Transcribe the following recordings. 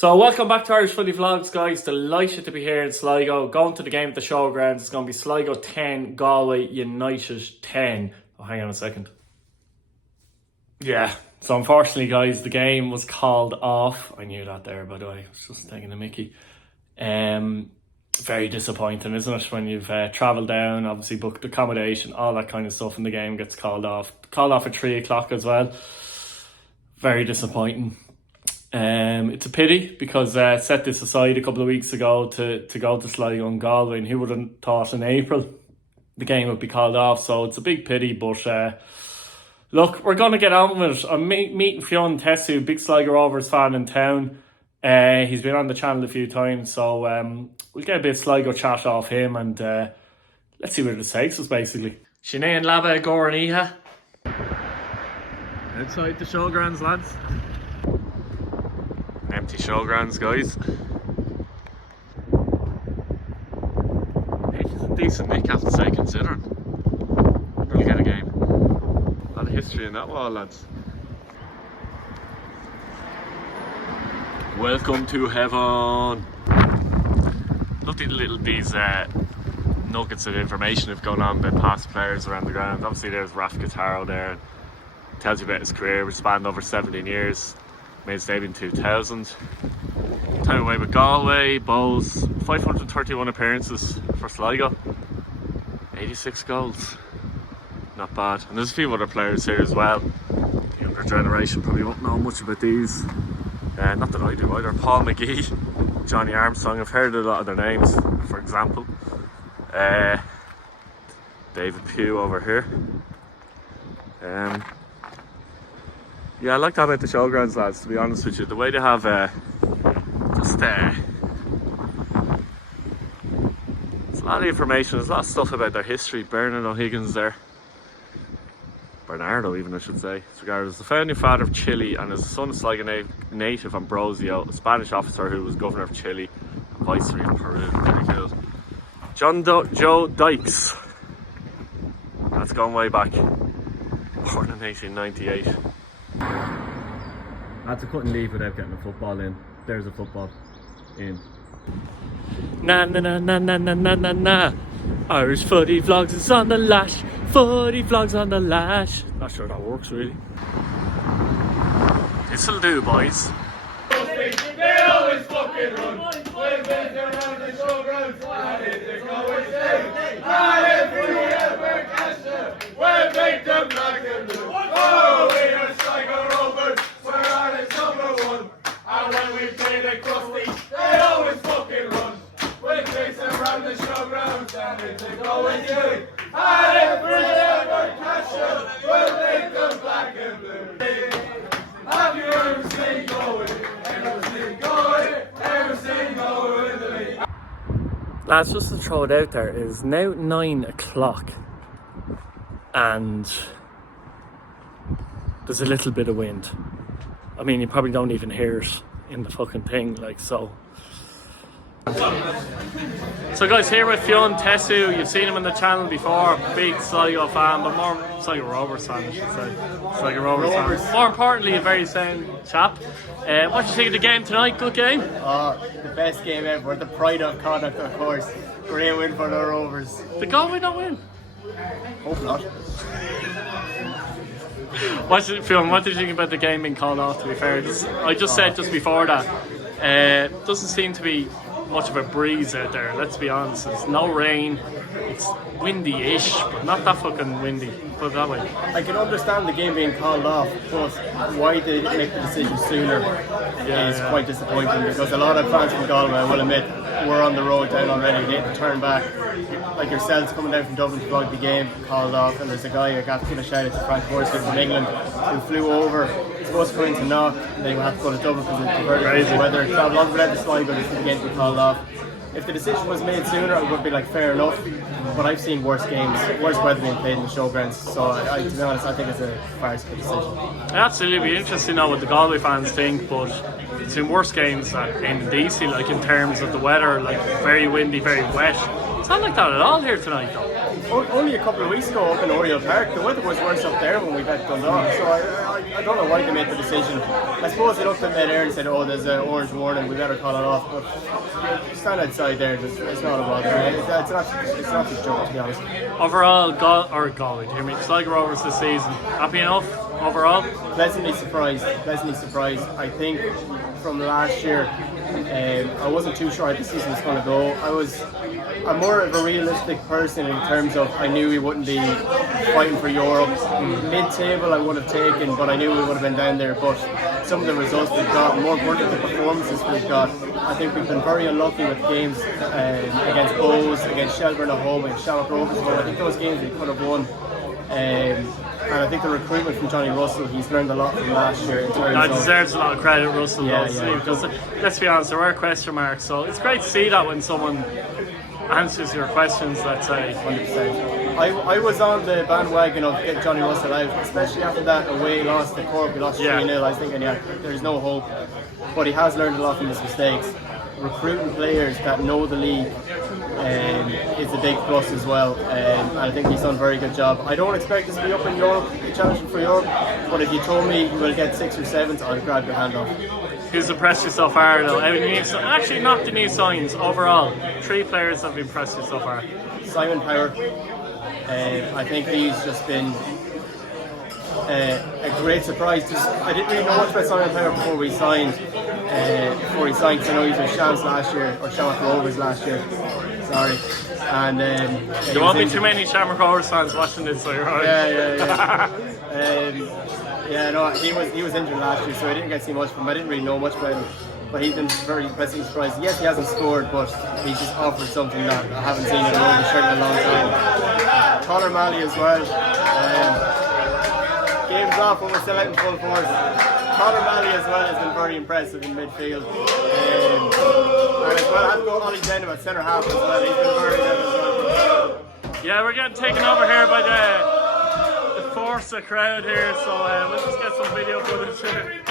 So welcome back to Irish Footy Vlogs, guys. Delighted to be here in Sligo. Going to the game at the showgrounds. It's going to be Sligo 10, Galway United 10. Oh, hang on a second. Yeah, so unfortunately, guys, the game was called off. I knew that there, by the way. I was just taking a mickey. Very disappointing, isn't it? When you've travelled down, obviously booked accommodation, all that kind of stuff, and the game gets called off. Called off at 3 o'clock as well. Very disappointing. It's a pity because I set this aside a couple of weeks ago to go to Sligo and Galway, and who would have thought in April the game would be called off. So it's a big pity, but look, we're going to get on with it. I'm meeting Fionn Teyssou, big Sligo Rovers fan in town. He's been on the channel a few times, so we'll get a bit of Sligo chat off him, and let's see where this takes us, basically. Sinead Laba Goraniha. Outside the showgrounds, lads. Empty showgrounds, guys. It's a decent nick, I have to say, considering. We'll get a game. A lot of history in that wall, lads. Welcome to heaven. Look at these nuggets of information have gone on about past players around the ground. Obviously there's Raf Guittaro there. Tells you about his career, which spanned over 17 years. Made his debut in 2000. Time away with Galway, Bowls, 531 appearances for Sligo. 86 goals. Not bad. And there's a few other players here as well. The younger generation probably won't know much about these. Not that I do either. Paul McGee, Johnny Armstrong, I've heard a lot of their names, for example. David Pugh over here. Yeah, I like that about the showgrounds, lads, to be honest with you. The way they have there's a lot of information, there's a lot of stuff about their history. Bernard O'Higgins there. Bernardo, even, I should say. It's regarded as the founding father of Chile and as the son of Sligo native Ambrosio, a Spanish officer who was governor of Chile and viceroy of Peru. Very cool. Joe Dykes. That's gone way back. Born in 1898. I had to cut and leave without getting a football in. There's a football in. Na na na na na na na na na. Irish Footy Vlogs is on the lash. Footy Vlogs on the lash. Not sure that works really. This'll do, boys. They always fucking run. When they're around the showgrounds, and it's always stay. And everywhere we're casher, we'll make them black and blue. Oh, we are Sligo Rovers, we're Ireland's #1. And when we play the crusty, they always fucking run. We'll chase them around the showgrounds, and it's always stay. And everywhere we're casher, we'll make them black and blue. Have you ever seen going? Lads, just to throw it out there, it is now 9 o'clock and there's a little bit of wind. I mean, you probably don't even hear it in the fucking thing, like so. So guys, here with Fionn Teyssou. You've seen him on the channel before, big Sligo fan, but more Sligo Rovers fan, I should say. Sligo Rovers fan. More importantly, a very sound chap. What do you think of the game tonight? Good game? The best game ever. The pride of Connacht, of course. Great win for the Rovers. The Galway not win? Hope not. What did you think about the game being called off, to be fair? I just said just before that, doesn't seem to be much of a breeze out there, let's be honest. There's no rain, it's windy-ish, but not that fucking windy, put it that way. I can understand the game being called off, but why they didn't make the decision sooner is quite disappointing, because a lot of fans from Galway, I will admit, were on the road down already. They had to turn back. Like yourselves coming down from Dublin to vlog the game, called off, and there's a guy, I got to give a shout out to Frank Horsfield from England, who flew over, supposed to go into Knock, and then he had to go to Dublin because of the very weather. Travelled all the way down to Sligo for the game to be called off. If the decision was made sooner, it would be like fair enough. But I've seen worse games, worse weather being played in the showgrounds. So to be honest, I think it's a farcical decision. Absolutely, be interesting to know what the Galway fans think. But it's been worse games in DC, like in terms of the weather, like very windy, very wet. It's not like that at all here tonight, though. Only a couple of weeks ago up in Oriel Park, the weather was worse up there when we bet Dundalk. So I don't know why they made the decision. I suppose they looked at it there and said, "Oh, there's an orange warning, we better call it off." But stand outside there, it's not a bother. It's not a joke, to be honest. Overall, Galway, do you mean Sligo Rovers this season? Happy enough overall? Pleasantly surprised. I think from last year, I wasn't too sure how the season was going to go. I'm more of a realistic person in terms of I knew we wouldn't be fighting for Europe. Mid-table I would have taken, but I knew we would have been down there. But some of the results we've got, more importantly the performances we've got, I think we've been very unlucky with games against Bows, against Shelburne at home, against Sligo Rovers at home. I think those games we could have won. And I think the recruitment from Johnny Russell, he's learned a lot from last year in terms of... deserves a lot of credit, Russell, Yeah. because let's be honest, there were question marks, so it's great to see that when someone answers your questions, let's say. 100%. I was on the bandwagon of get Johnny Russell out, especially after that away loss to Cork. We lost 3-0. I was thinking, there's no hope. But he has learned a lot from his mistakes. Recruiting players that know the league is a big plus as well. And I think he's done a very good job. I don't expect us to be up in Europe, challenging for Europe. But if you told me we'll get 6th or 7th, I'd grab your hand off. Who's impressed you so far, though? Actually, not the new signs overall. 3 players have impressed you so far. Simon Power. I think he's just been a great surprise. I didn't really know much about Simon Power before he signed. Because I know he was with Shams last year, or Shamrock Rovers last year. Sorry. And there won't be too many Shamrock Rovers fans watching this, so you're right. Yeah. He was injured last year, so I didn't get to see much from him. I didn't really know much about him. But he's been very impressively surprised. Yes, he hasn't scored, but he's just offered something that I haven't seen in a Rovers shirt in a long time. Conor Malley as well. Game's off when we're still out in full force. Conor Malley as well has been very impressive in midfield. And as well, I have to go Ollie Denham at centre half as well. He's been very good as well. Yeah, we're getting taken over here by the FORZA crowd here, so let's just get some video footage here.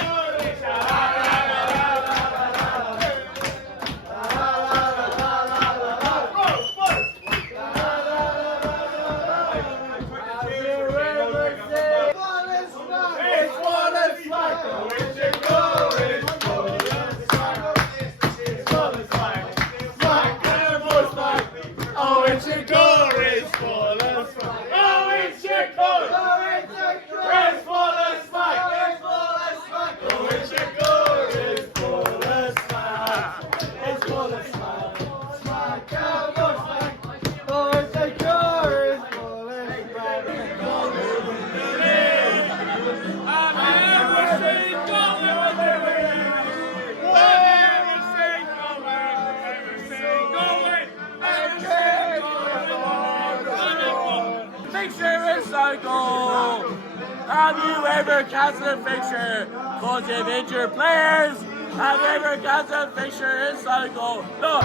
Have you ever cancelled a fixture because you've injured players? Have you ever cancelled a fixture in Sligo? No.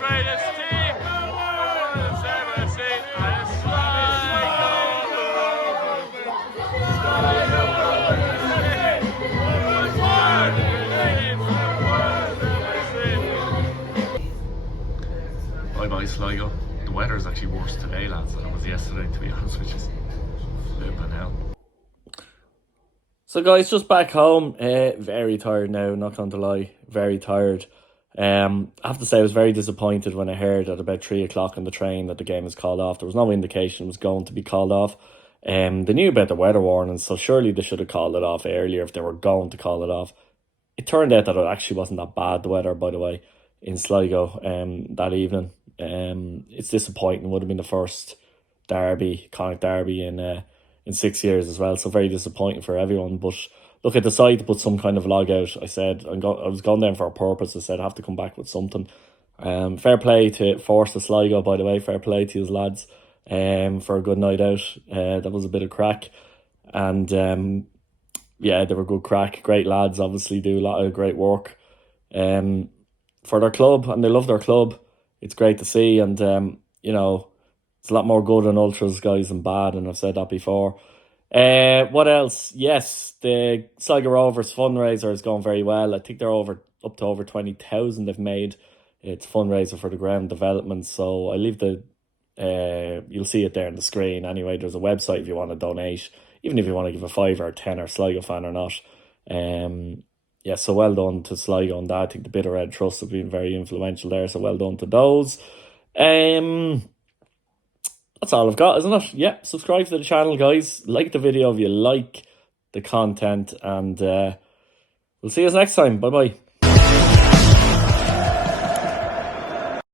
Greatest team I've ever seen is Sligo Rovers. Bye-bye Sligo. The weather is actually worse today, lads, than it was yesterday, to be honest, which is flipping hell. So guys, just back home, very tired now, not going to lie, very tired. I have to say I was very disappointed when I heard at about 3 o'clock on the train that the game was called off. There was no indication it was going to be called off. They knew about the weather warnings, so surely they should have called it off earlier if they were going to call it off. It turned out that it actually wasn't that bad, the weather, by the way, in Sligo that evening. It's disappointing. It would have been the first iconic derby in 6 years as well, so very disappointing for everyone. But look, I decided to put some kind of vlog out. I said I was going down for a purpose. I said I have to come back with something. Fair play to FORZA Sligo, by the way. Fair play to his lads for a good night out. That was a bit of crack, and they were good crack. Great lads, obviously do a lot of great work for their club, and they love their club. It's great to see, and it's a lot more good in ultras guys than bad, and I've said that before. What else? Yes, the Sligo Rovers fundraiser is going very well. I think they're up to over 20,000 they've made. It's a fundraiser for the ground development. So I leave you'll see it there on the screen. Anyway, there's a website if you want to donate, even if you want to give a 5 or a 10 or Sligo fan or not. Yeah, so well done to Sligo on that. I think the Bitter Red Trust have been very influential there, so well done to those. That's all I've got, isn't it? Yeah, subscribe to the channel, guys. Like the video if you like the content, and we'll see you next time. Bye-bye.